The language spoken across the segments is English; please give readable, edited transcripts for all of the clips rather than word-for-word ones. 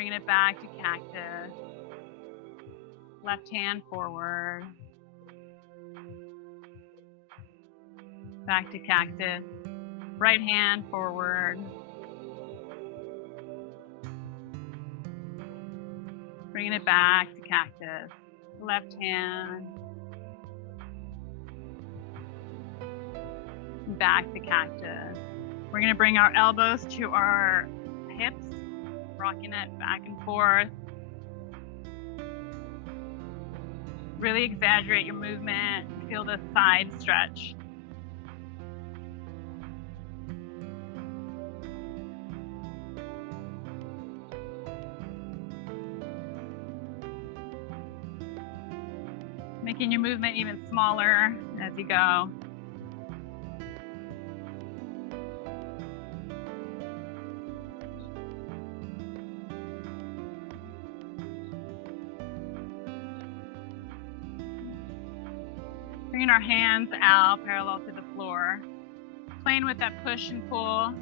Bringing it back to cactus. Left hand forward. Back to cactus. Right hand forward. Bringing it back to cactus. Left hand. Back to cactus. We're going to bring our elbows to our hips, rocking it back and forth. Really exaggerate your movement. Feel the side stretch. Making your movement even smaller as you go. Bringing our hands out parallel to the floor. Playing with that push and pull.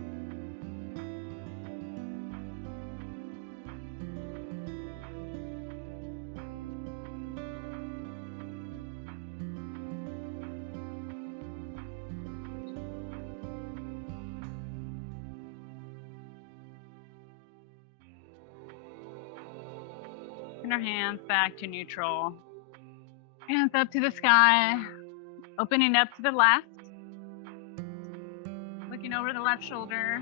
And our hands back to neutral. Hands up to the sky, opening up to the left. Looking over the left shoulder.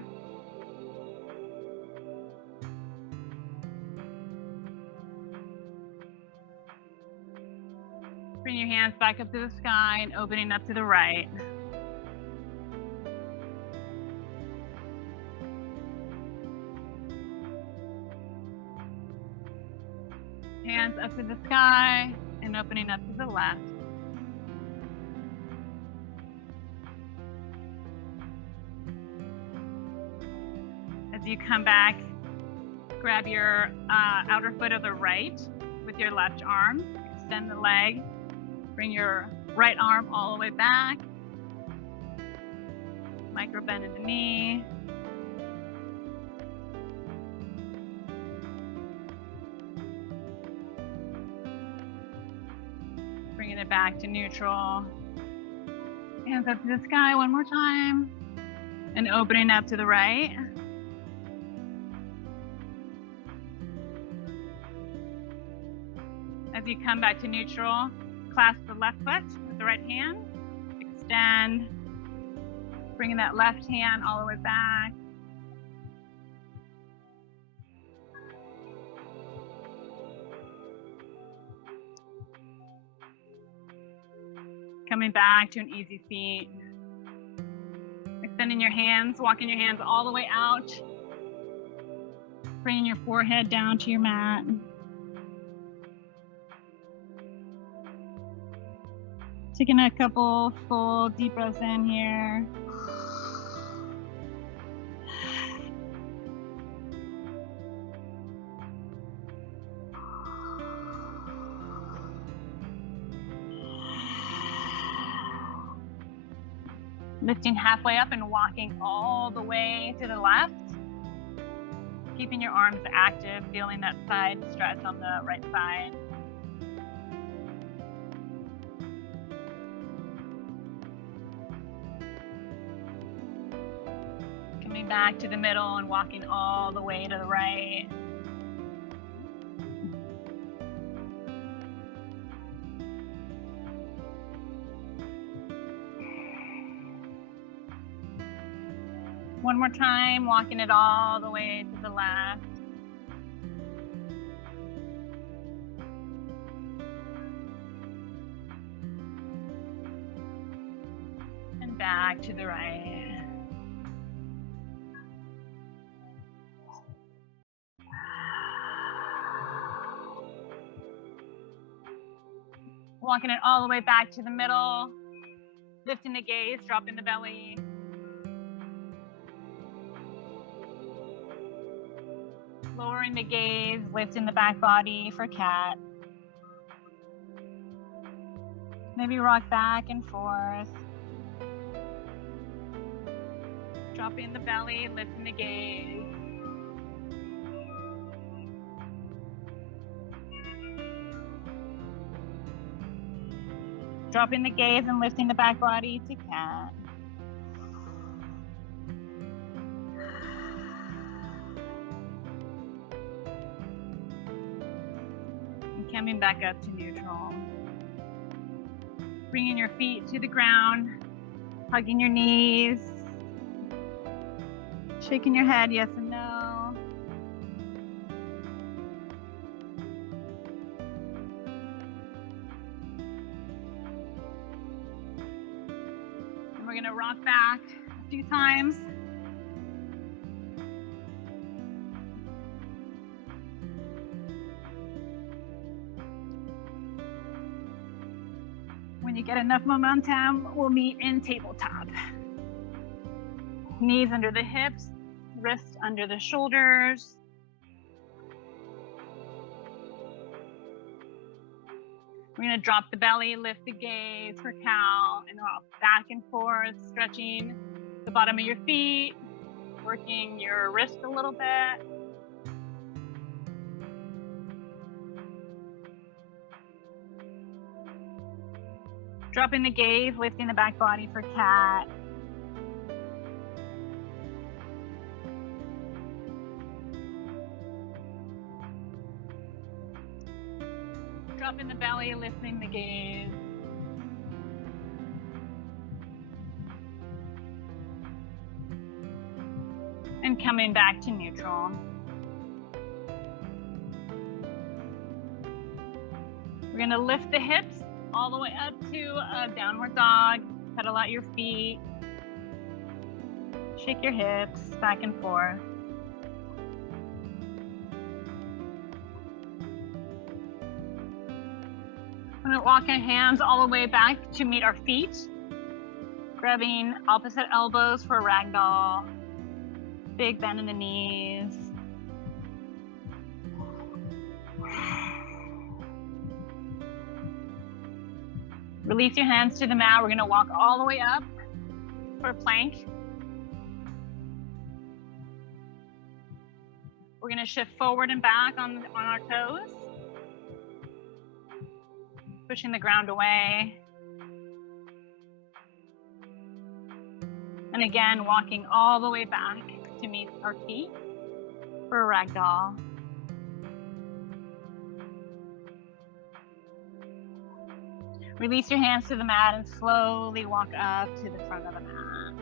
Bring your hands back up to the sky and opening up to the right. Hands up to the sky and opening up to the left. As you come back, grab your outer foot of the right with your left arm. Extend the leg. Bring your right arm all the way back. Micro bend in the knee. Bringing it back to neutral. Hands up to the sky one more time. And opening up to the right. As you come back to neutral, clasp the left foot with the right hand. Extend. Bringing that left hand all the way back. Coming back to an easy seat. Extending your hands, walking your hands all the way out. Bringing your forehead down to your mat. Taking a couple full deep breaths in here. Lifting halfway up and walking all the way to the left. Keeping your arms active, feeling that side stretch on the right side. Coming back to the middle and walking all the way to the right. One more time, walking it all the way to the left. And back to the right. Walking it all the way back to the middle. Lifting the gaze, dropping the belly. Lowering the gaze, lifting the back body for cat. Maybe rock back and forth. Dropping the belly, lifting the gaze. Dropping the gaze and lifting the back body to cat. And coming back up to neutral. Bringing your feet to the ground, hugging your knees, shaking your head yes and no. And we're going to rock back a few times. When you get enough momentum, we'll meet in tabletop. Knees under the hips, wrists under the shoulders. We're going to drop the belly, lift the gaze for cow, and rock back and forth, stretching the bottom of your feet, working your wrist a little bit. Dropping the gaze, lifting the back body for cat. Dropping the belly, lifting the gaze. And coming back to neutral. We're going to lift the hips all the way up to a downward dog. Pedal out your feet. Shake your hips back and forth. We're going to walk our hands all the way back to meet our feet. Grabbing opposite elbows for ragdoll. Big bend in the knees. Release your hands to the mat. We're going to walk all the way up for plank. We're going to shift forward and back on our toes. Pushing the ground away. And again, walking all the way back to meet our feet for a ragdoll. Release your hands to the mat and slowly walk up to the front of the mat.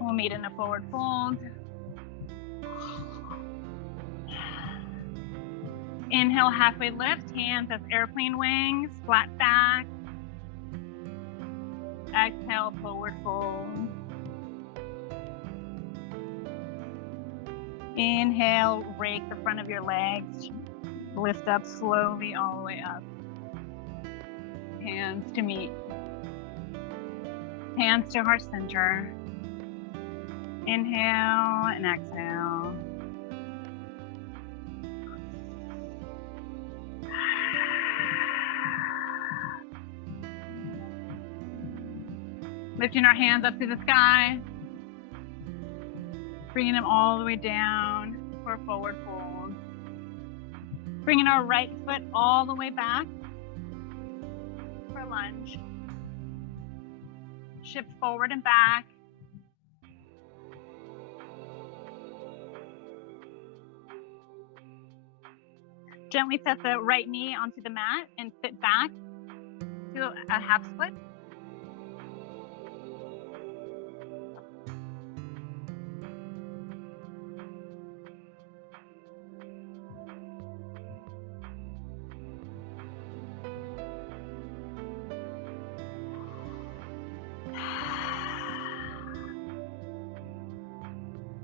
We'll meet in a forward fold. Inhale, halfway lift, hands as airplane wings, flat back. Exhale, forward fold. Inhale, rake the front of your legs. Lift up slowly all the way up. Hands to meet. Hands to heart center. Inhale and exhale. Lifting our hands up to the sky. Bringing them all the way down for a forward fold. Bringing our right foot all the way back for a lunge. Shift forward and back. Gently set the right knee onto the mat and sit back to a half split.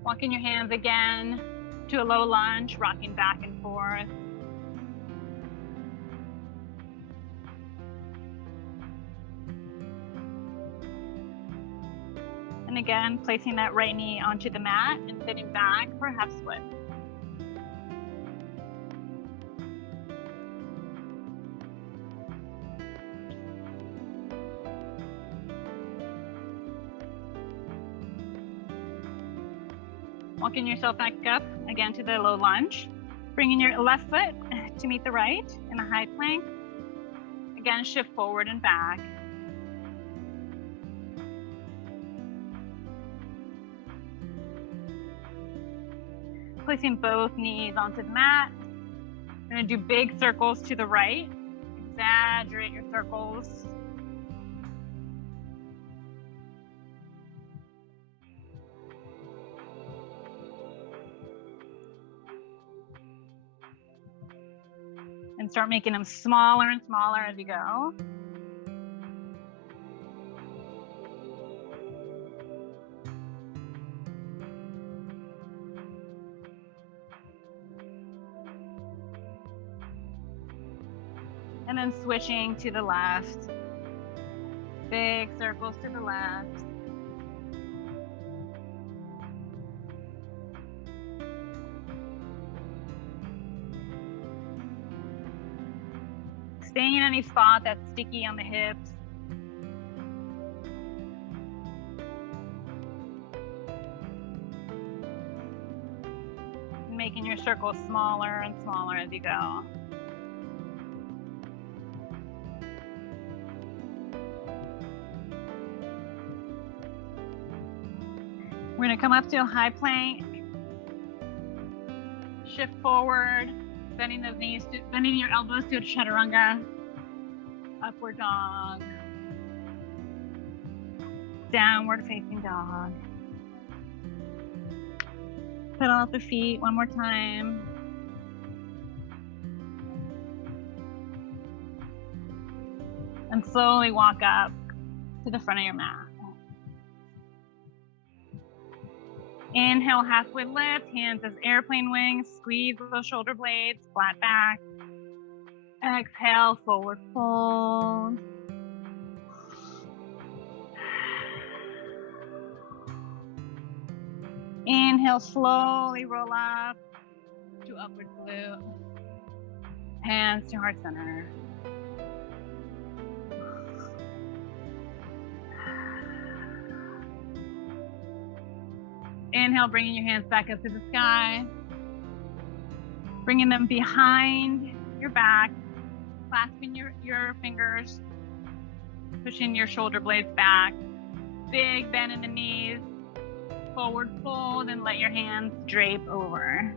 Walking your hands again to a low lunge, rocking back and forth. And again, placing that right knee onto the mat and sitting back for a half split. Walking yourself back up again to the low lunge. Bringing your left foot to meet the right in a high plank. Again, shift forward and back. Placing both knees onto the mat. We're going to do big circles to the right. Exaggerate your circles. And start making them smaller and smaller as you go. And then switching to the left. Big circles to the left. Staying in any spot that's sticky on the hips. Making your circles smaller and smaller as you go. We're going to come up to a high plank. Shift forward, bending those knees, bending your elbows to a chaturanga. Upward dog. Downward facing dog. Pedal out the feet one more time. And slowly walk up to the front of your mat. Inhale, halfway lift, hands as airplane wings, squeeze those shoulder blades, flat back. Exhale, forward fold. Inhale, slowly roll up to upward glute. Hands to heart center. Inhale, bringing your hands back up to the sky. Bringing them behind your back. Clasping your fingers. Pushing your shoulder blades back. Big bend in the knees. Forward fold and let your hands drape over.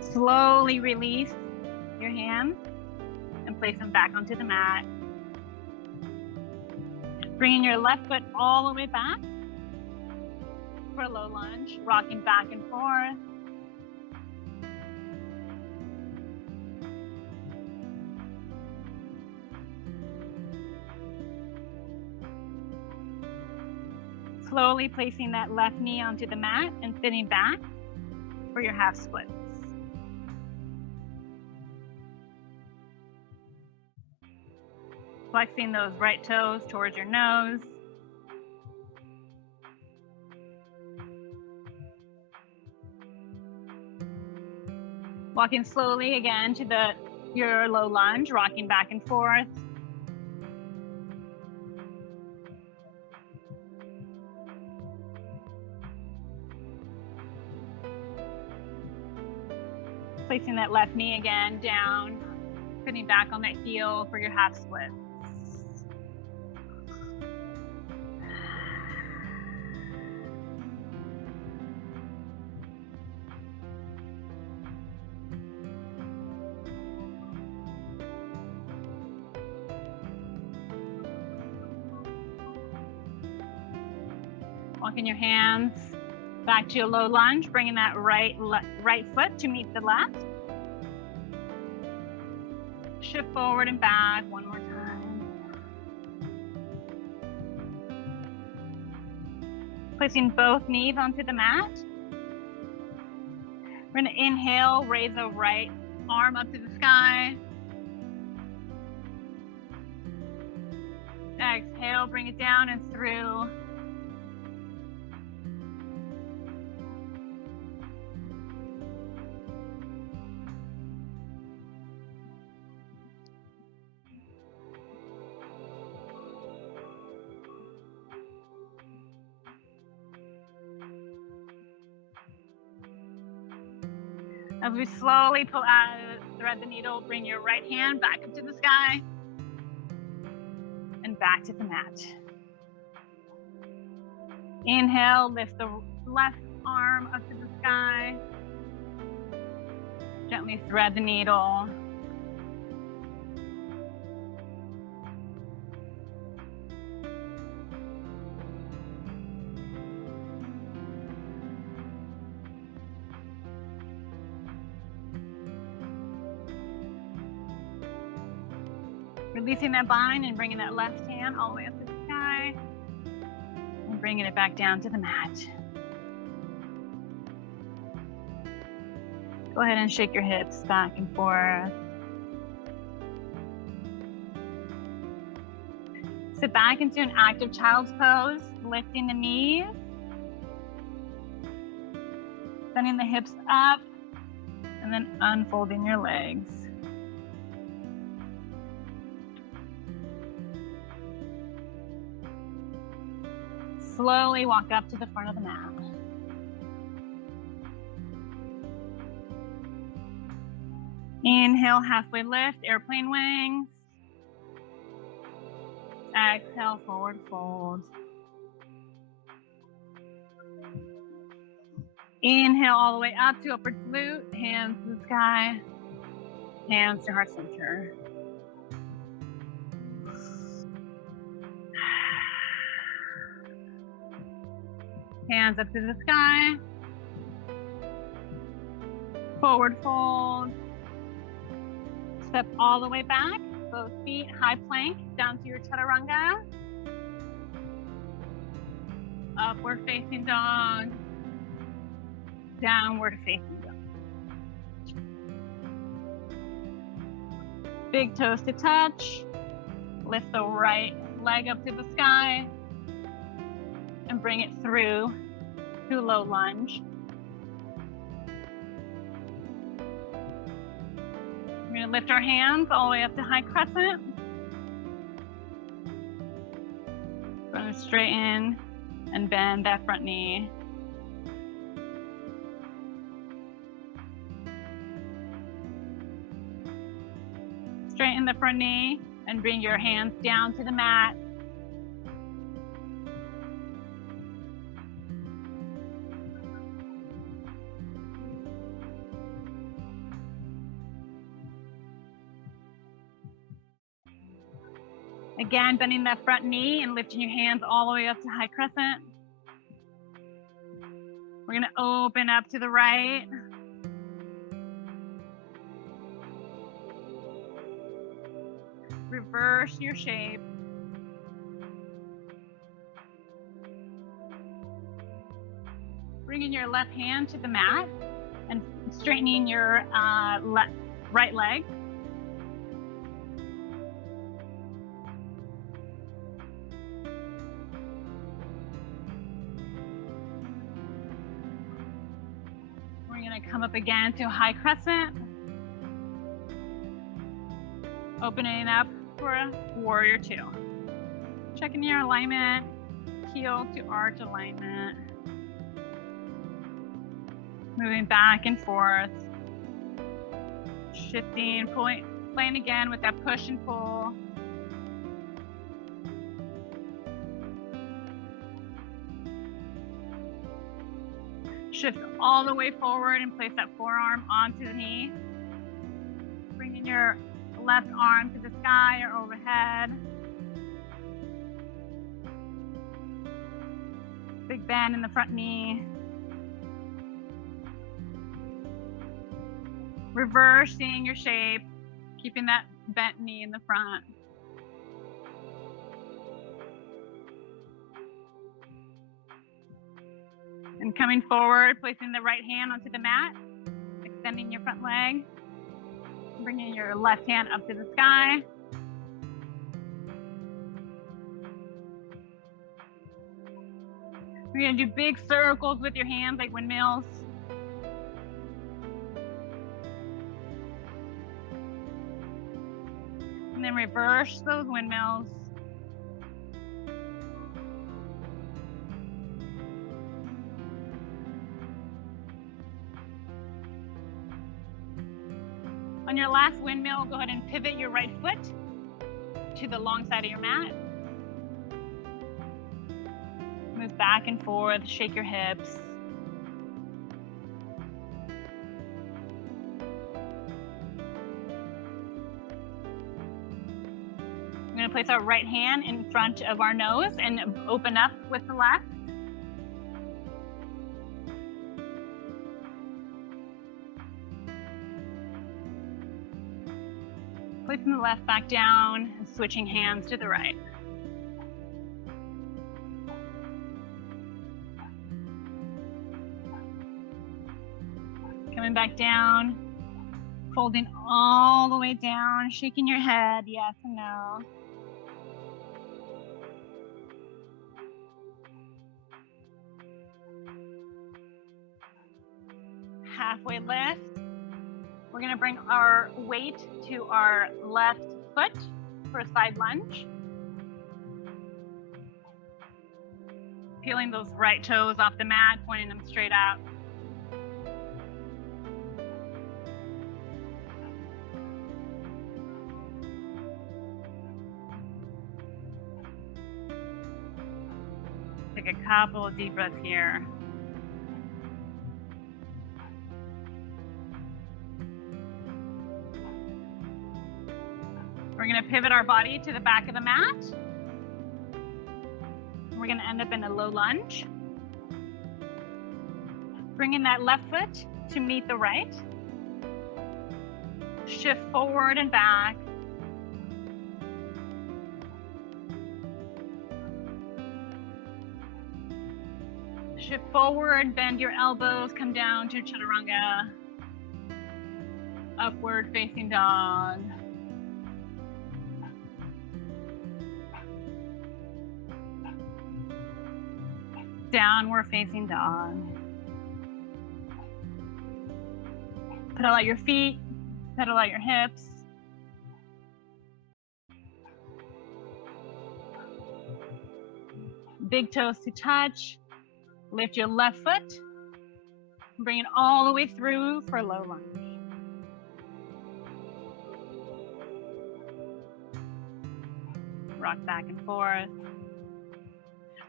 Slowly release your hands and place them back onto the mat. Bringing your left foot all the way back for a low lunge, rocking back and forth. Slowly placing that left knee onto the mat and sitting back for your half splits. Flexing those right toes towards your nose. Walking slowly again to your low lunge, rocking back and forth. Placing that left knee again down, sitting back on that heel for your half split. Walking your hands back to a low lunge, bringing that right foot to meet the left. Shift forward and back one more time. Placing both knees onto the mat. We're going to inhale, raise the right arm up to the sky. Exhale, bring it down and through. As we slowly pull out, thread the needle, bring your right hand back up to the sky and back to the mat. Inhale, lift the left arm up to the sky. Gently thread the needle. Releasing that bind and bringing that left hand all the way up to the sky and bringing it back down to the mat. Go ahead and shake your hips back and forth. Sit back into an active child's pose, lifting the knees, bending the hips up, and then unfolding your legs. Slowly walk up to the front of the mat. Inhale, halfway lift, airplane wings. Exhale, forward fold. Inhale all the way up to upward glute, hands to the sky, hands to heart center. Hands up to the sky. Forward fold. Step all the way back. Both feet high plank down to your chaturanga. Upward facing dog. Downward facing dog. Big toes to touch. Lift the right leg up to the sky and bring it through to low lunge. We're going to lift our hands all the way up to high crescent. We're going to straighten and bend that front knee. Straighten the front knee and bring your hands down to the mat. Again, bending that front knee and lifting your hands all the way up to high crescent. We're going to open up to the right. Reverse your shape. Bringing your left hand to the mat and straightening your right leg. Come up again to high crescent. Opening up for a warrior two. Checking your alignment, heel to arch alignment. Moving back and forth. Shifting, playing again with that push and pull. Shift all the way forward and place that forearm onto the knee. Bringing your left arm to the sky or overhead. Big bend in the front knee. Reversing your shape, keeping that bent knee in the front. And coming forward, placing the right hand onto the mat, extending your front leg, bringing your left hand up to the sky. We're going to do big circles with your hands like windmills. And then reverse those windmills. your last windmill, go ahead and pivot your right foot to the long side of your mat. Move back and forth, shake your hips. We're going to place our right hand in front of our nose and open up with the left. Placing the left back down and switching hands to the right. Coming back down, folding all the way down, shaking your head, yes and no. Halfway lift. We're going to bring our weight to our left foot for a side lunge. Peeling those right toes off the mat, pointing them straight out. Take a couple of deep breaths here. We're going to pivot our body to the back of the mat. We're going to end up in a low lunge. Bringing that left foot to meet the right. Shift forward and back. Shift forward, bend your elbows, come down to chaturanga. Upward facing dog. Downward facing dog. Pedal out your feet, pedal out your hips. Big toes to touch. Lift your left foot. Bring it all the way through for low lunge. Rock back and forth.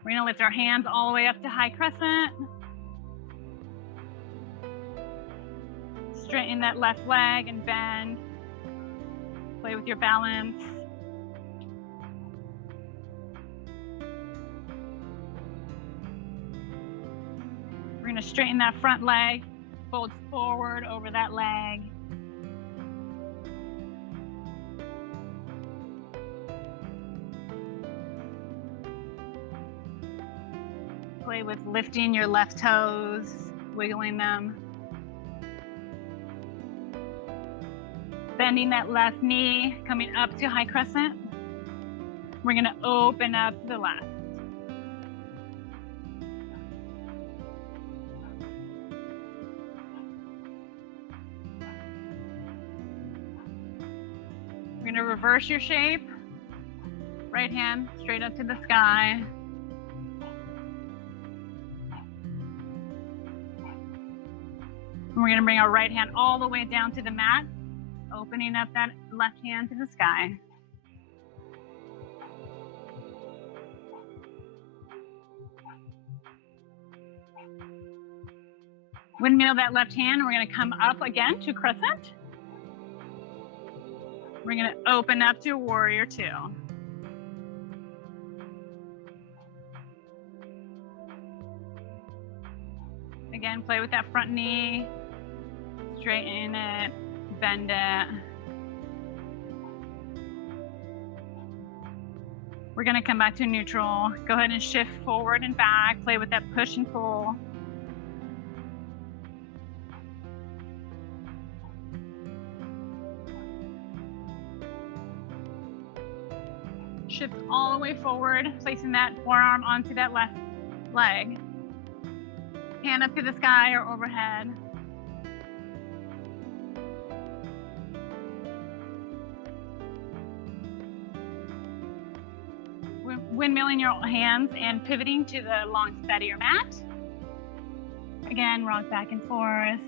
We're going to lift our hands all the way up to high crescent. Straighten that left leg and bend. Play with your balance. We're going to straighten that front leg, fold forward over that leg. Play with lifting your left toes, wiggling them. Bending that left knee, coming up to high crescent. We're going to open up the left. We're going to reverse your shape. Right hand straight up to the sky. And we're going to bring our right hand all the way down to the mat, opening up that left hand to the sky. Windmill that left hand, we're going to come up again to crescent. We're going to open up to warrior two. Again, play with that front knee. Straighten it, bend it. We're going to come back to neutral. Go ahead and shift forward and back. Play with that push and pull. Shift all the way forward, placing that forearm onto that left leg. Hand up to the sky or overhead. Windmilling your hands and pivoting to the long side of your mat. Again, rock back and forth.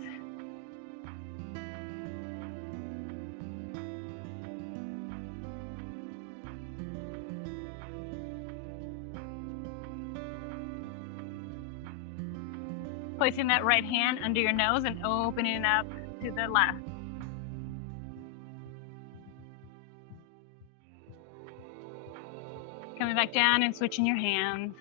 placing that right hand under your nose and opening up to the left. Coming back down and switching your hands.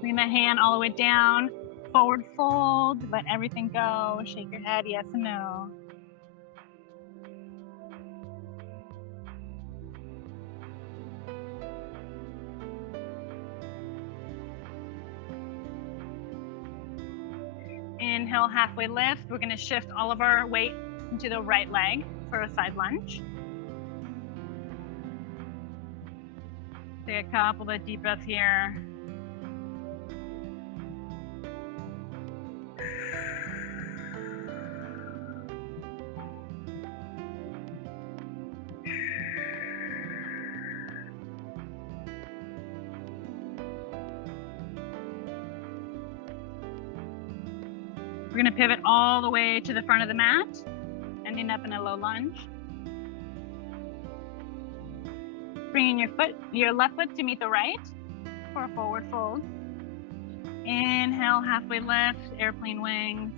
Bring that hand all the way down, forward fold, let everything go, shake your head, yes and no. Inhale, halfway lift. We're gonna shift all of our weight into the right leg for a side lunge. Take a couple of deep breaths here. We're gonna pivot all the way to the front of the mat, ending up in a low lunge. Bringing your left foot to meet the right for a forward fold. Inhale, halfway lift, airplane wings.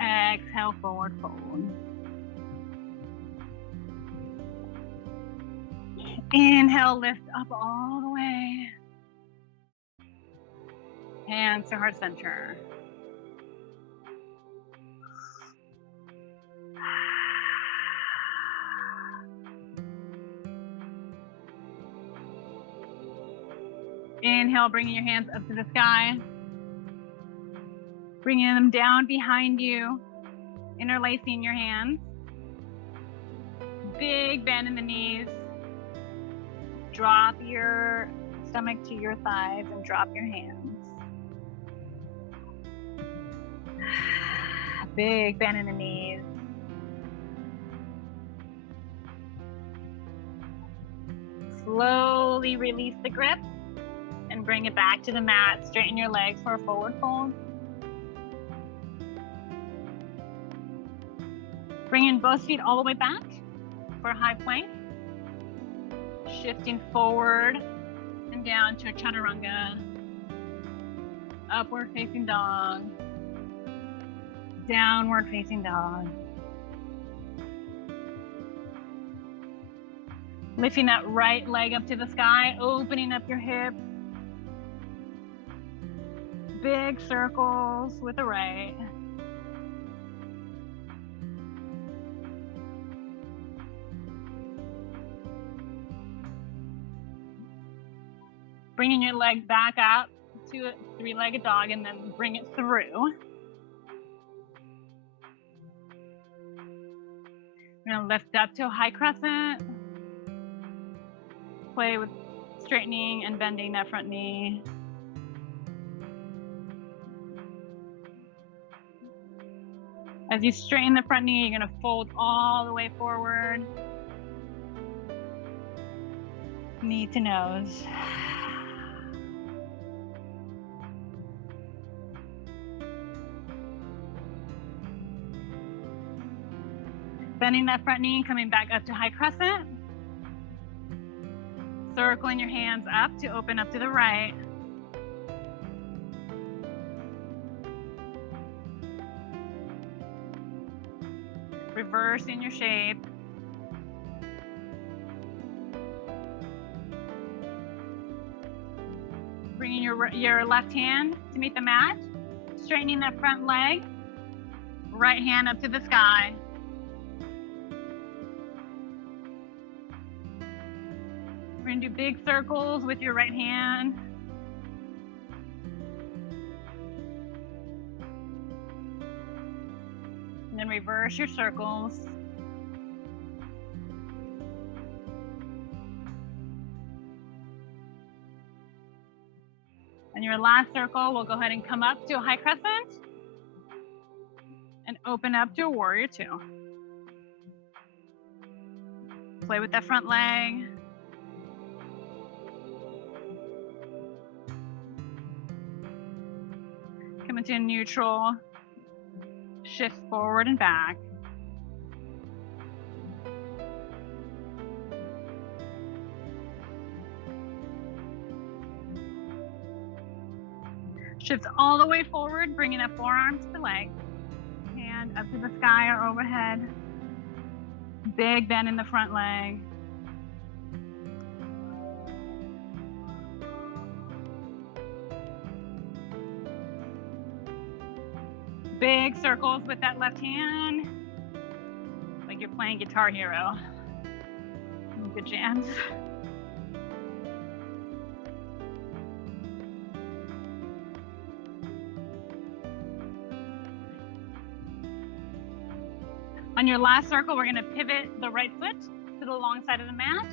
Exhale, forward fold. Inhale, lift up all the way. Hands to heart center. Inhale, bringing your hands up to the sky. Bringing them down behind you, interlacing your hands. Big bend in the knees. Drop your stomach to your thighs and drop your hands. Big bend in the knees. Slowly release the grip and bring it back to the mat. Straighten your legs for a forward fold. Bringing both feet all the way back for a high plank. Shifting forward and down to a chaturanga. Upward facing dog. Downward facing dog. Lifting that right leg up to the sky, opening up your hip. Big circles with the right. Bringing your leg back up to a three-legged dog and then bring it through. We're gonna lift up to a high crescent. Play with straightening and bending that front knee. As you straighten the front knee, you're gonna fold all the way forward. Knee to nose. Bending that front knee, coming back up to high crescent. Circling your hands up to open up to the right. Reversing your shape. Bringing your left hand to meet the mat. Straightening that front leg. Right hand up to the sky. We're gonna do big circles with your right hand. And then reverse your circles. And your last circle, we'll go ahead and come up to a high crescent and open up to a warrior two. Play with that front leg. Come into neutral, shift forward and back. Shift all the way forward, bringing that forearm to the leg. Hand up to the sky or overhead. Big bend in the front leg. Big circles with that left hand. Like you're playing Guitar Hero. Good jams. On your last circle, we're going to pivot the right foot to the long side of the mat.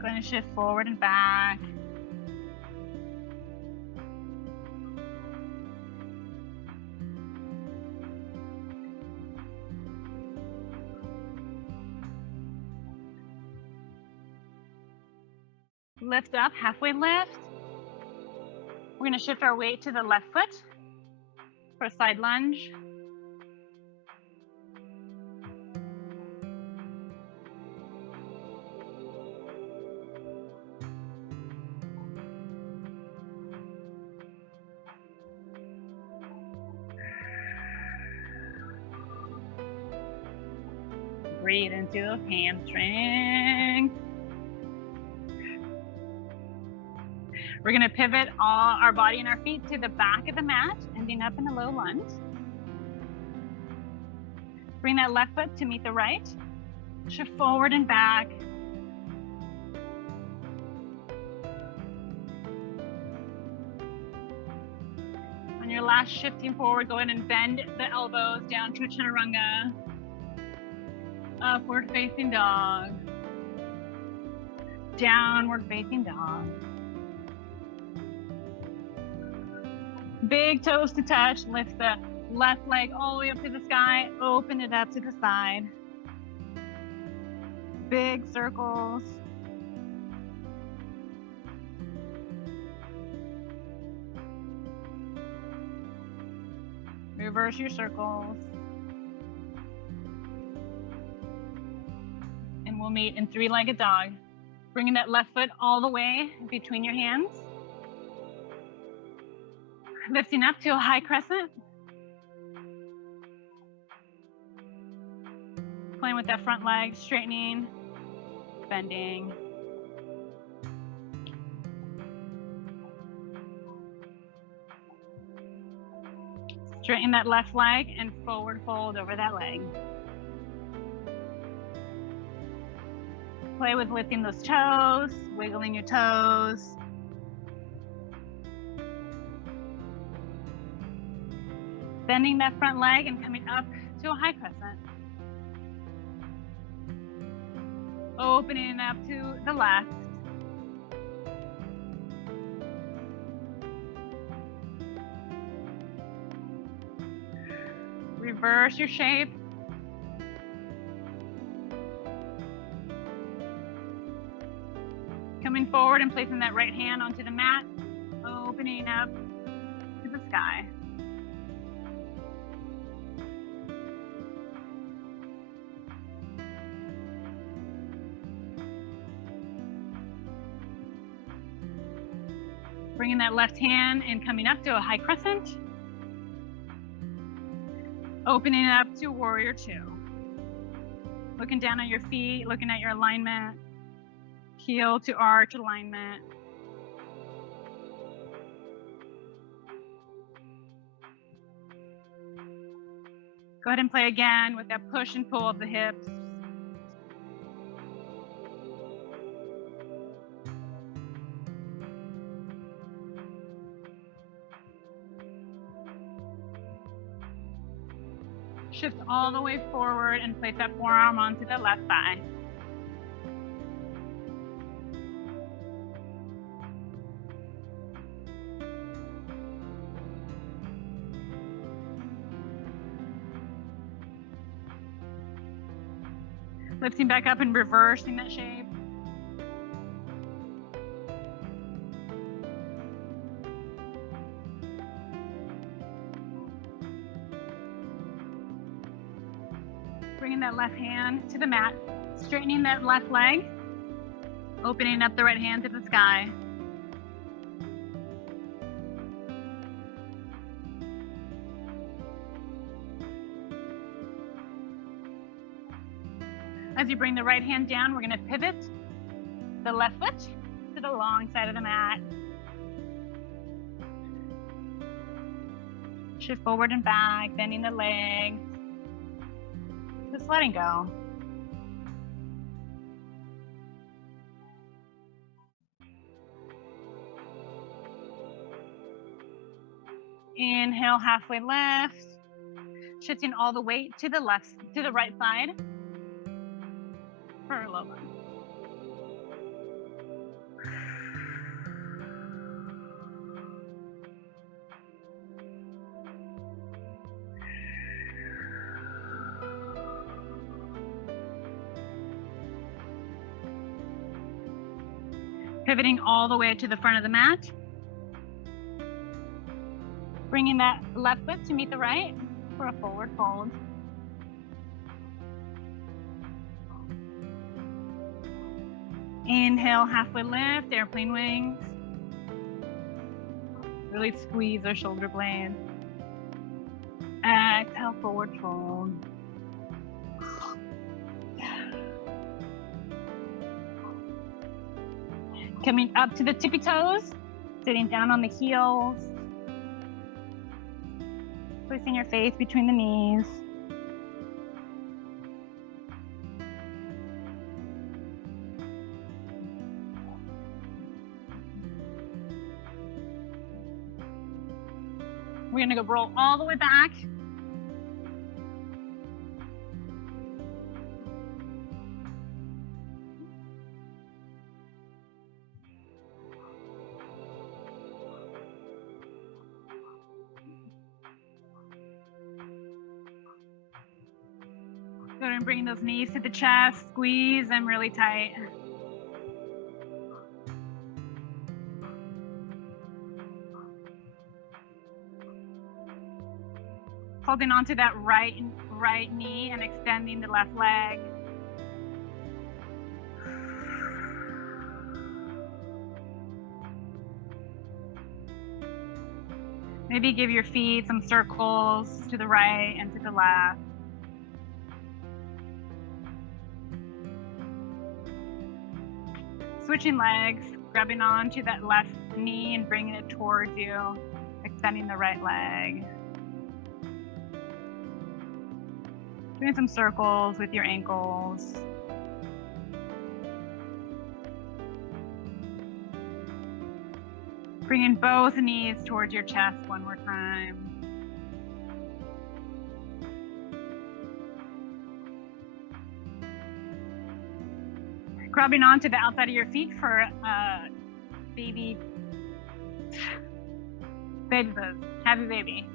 Going to shift forward and back. Lift up, halfway lift. We're going to shift our weight to the left foot for a side lunge. Breathe into those hamstrings. We're going to pivot all our body and our feet to the back of the mat, ending up in a low lunge. Bring that left foot to meet the right. Shift forward and back. On your last shifting forward, go ahead and bend the elbows down to chaturanga. Upward facing dog. Downward facing dog. Big toes to touch. Lift the left leg all the way up to the sky. Open it up to the side. Big circles. Reverse your circles. And we'll meet in three-legged dog. Bringing that left foot all the way between your hands. Lifting up to a high crescent. Playing with that front leg, straightening, bending. Straighten that left leg and forward fold over that leg. Play with lifting those toes, wiggling your toes. Bending that front leg and coming up to a high crescent. Opening up to the left. Reverse your shape. Coming forward and placing that right hand onto the mat. Opening up to the sky. Bringing that left hand and coming up to a high crescent. Opening it up to warrior two. Looking down at your feet, looking at your alignment. Heel to arch alignment. Go ahead and play again with that push and pull of the hips. Shift all the way forward and place that forearm onto the left thigh. Lifting back up and reversing that shape. Bringing that left hand to the mat, straightening that left leg, opening up the right hand to the sky. As you bring the right hand down, we're going to pivot the left foot to the long side of the mat. Shift forward and back, bending the legs. Just letting go. Inhale, halfway left. Shifting all the weight to the right side for a low lunge. Pivoting all the way to the front of the mat. Bringing that left foot to meet the right for a forward fold. Inhale, halfway lift, airplane wings. Really squeeze our shoulder blades. Exhale, forward fold. Coming up to the tippy toes, sitting down on the heels. Placing your face between the knees. We're gonna go roll all the way back. Go ahead and bring those knees to the chest, squeeze them really tight. Holding onto that right knee and extending the left leg. Maybe give your feet some circles to the right and to the left. Switching legs, grabbing onto that left knee and bringing it towards you, extending the right leg. Doing some circles with your ankles. Bringing both knees towards your chest one more time. Grabbing onto the outside of your feet for baby pose. Happy baby.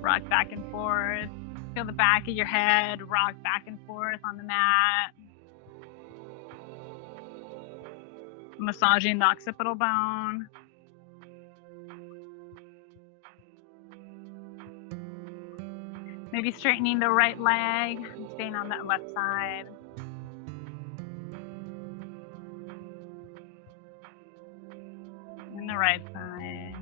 Rock back and forth. Feel the back of your head rock back and forth on the mat. Massaging the occipital bone. Maybe straightening the right leg, staying on that left side. And the right side.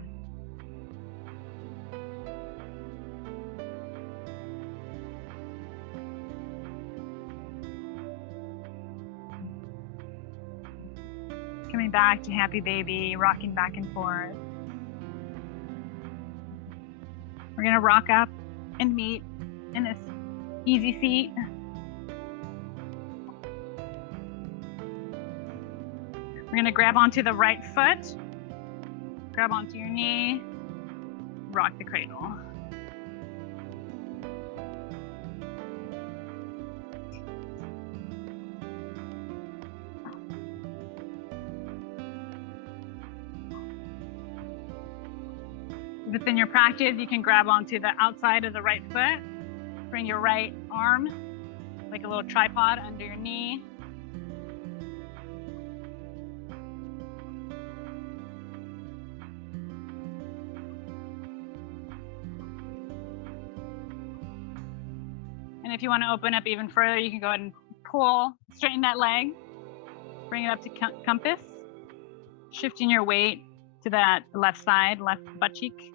Coming back to happy baby, rocking back and forth. We're gonna rock up and meet in this easy seat. We're gonna grab onto the right foot, grab onto your knee, rock the cradle. If it's in your practice, you can grab onto the outside of the right foot. Bring your right arm like a little tripod under your knee. And if you want to open up even further, you can go ahead and pull, straighten that leg, bring it up to compass, shifting your weight to that left side, left butt cheek.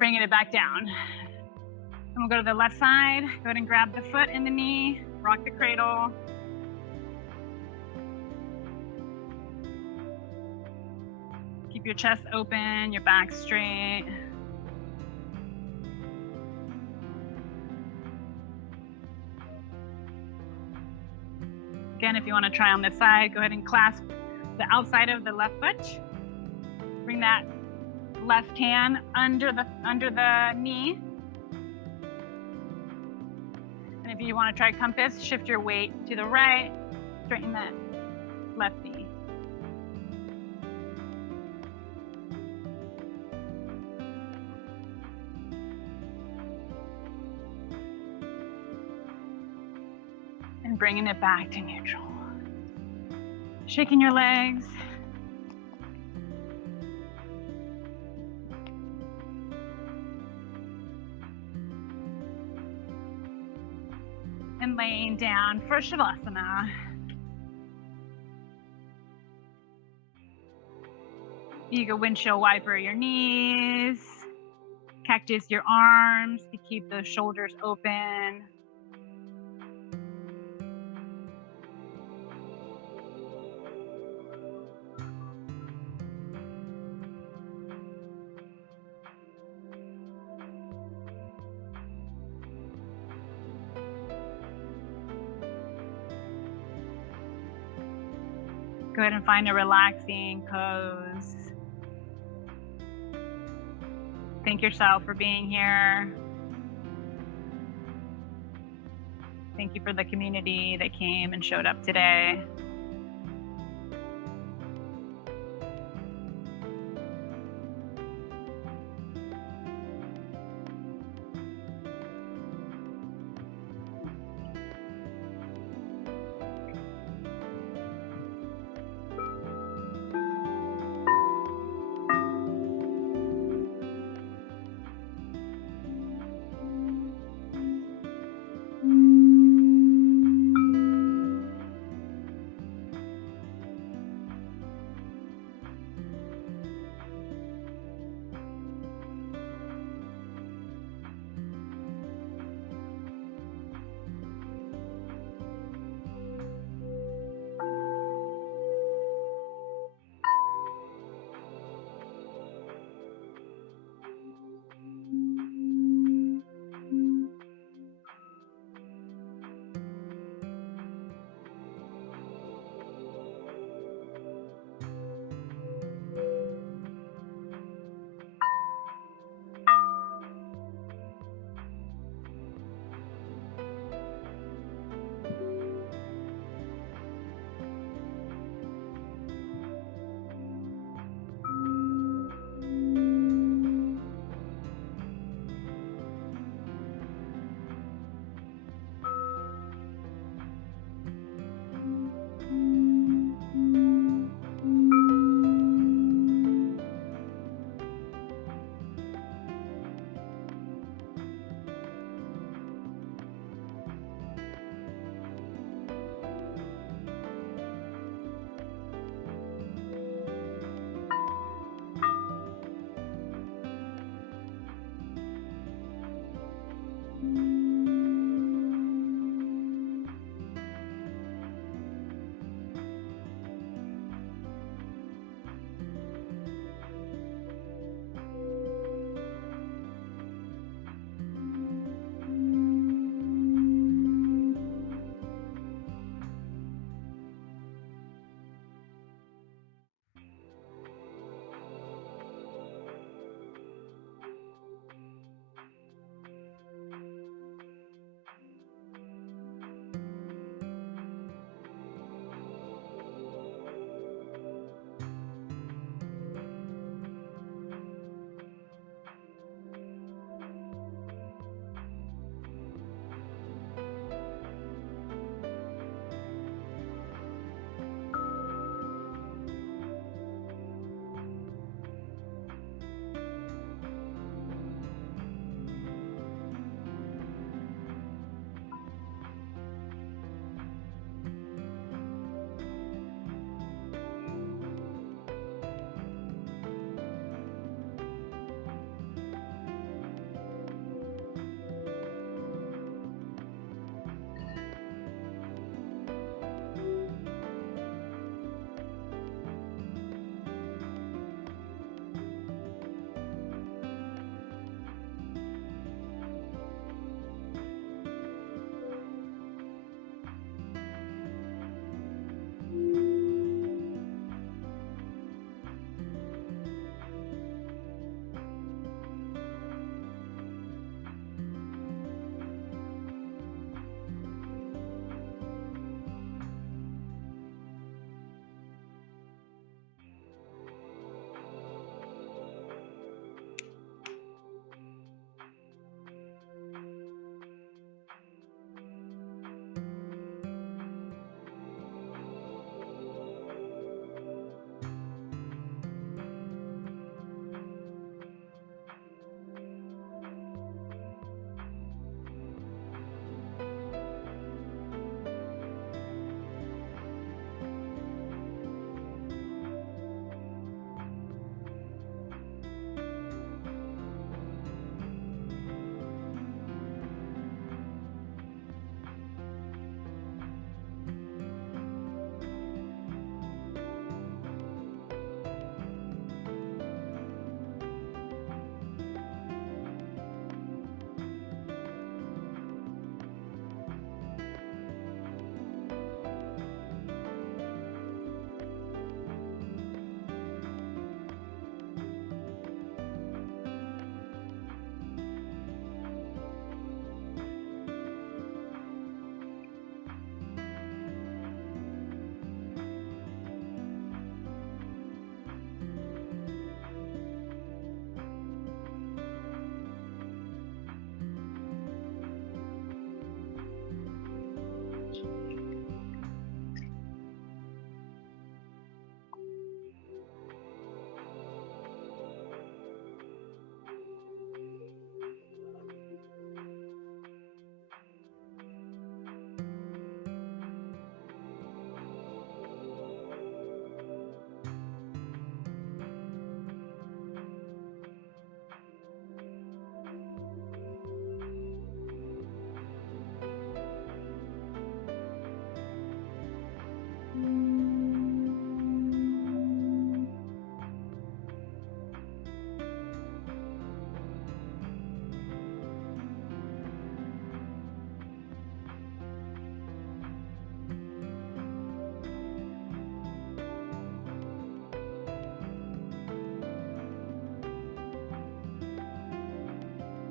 bringing it back down. And we'll go to the left side. Go ahead and grab the foot and the knee, rock the cradle. Keep your chest open, your back straight. Again, if you want to try on this side, go ahead and clasp the outside of the left foot. Bring that left hand under the knee. And if you want to try compass, shift your weight to the right, straighten that left knee. And bringing it back to neutral. Shaking your legs. And laying down for Shavasana. You can windshield wiper your knees, cactus your arms to keep the shoulders open. Go ahead and find a relaxing pose. Thank yourself for being here. Thank you for the community that came and showed up today.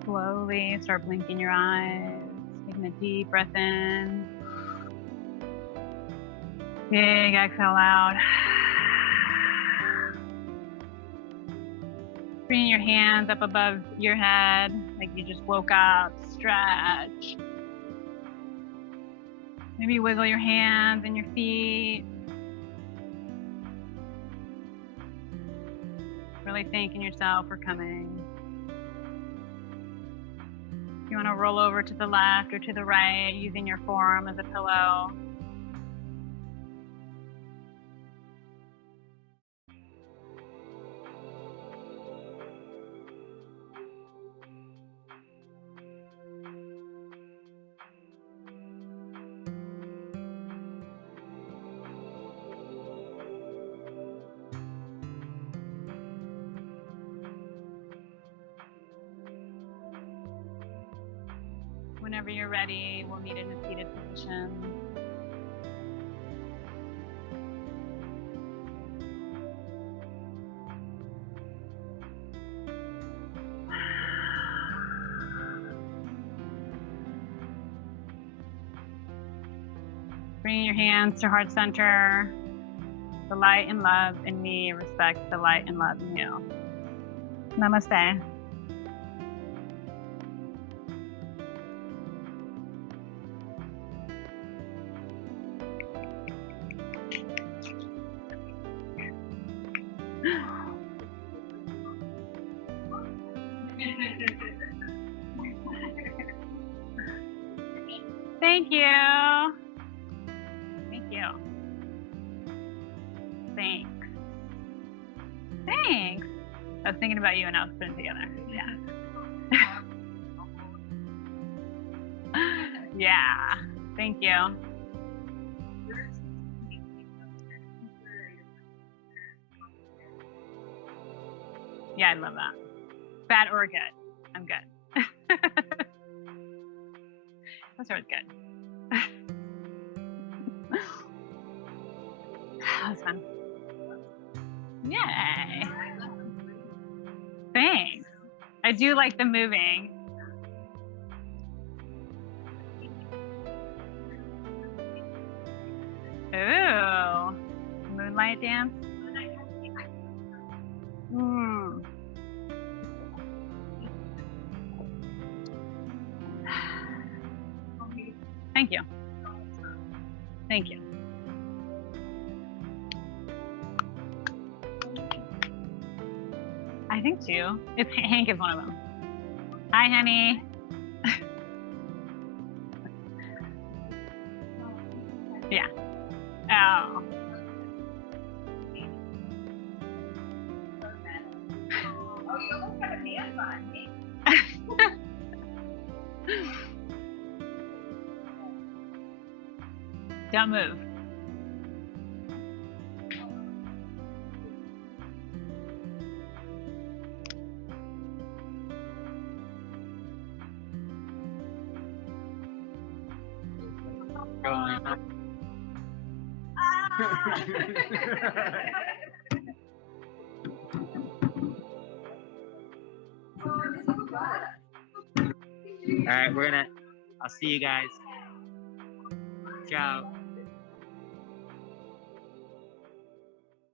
slowly start blinking your eyes, taking a deep breath in. Big exhale out. Bringing your hands up above your head like you just woke up. Stretch. Maybe wiggle your hands and your feet. Really thanking yourself for coming. You want to roll over to the left or to the right, using your forearm as a pillow. Whenever you're ready, we'll meet in a seated position. Bringing your hands to heart center. The light and love in me respects the light and love in you. Namaste. Thank you. Thank you. Thanks. Thanks. I was thinking about you and I was putting it together. Yeah. Yeah. Thank you. Yeah, I love that. Bad or good? I'm good. That's always good. That was fun. Yay. Thanks. I do like the moving. Ooh. Moonlight dance. Thank you. Thank you. I think two. It's Hank is one of them. Hi, honey. Yeah. Oh. Oh, you almost got a man bun. Don't move. All right, I'll see you guys. Ciao.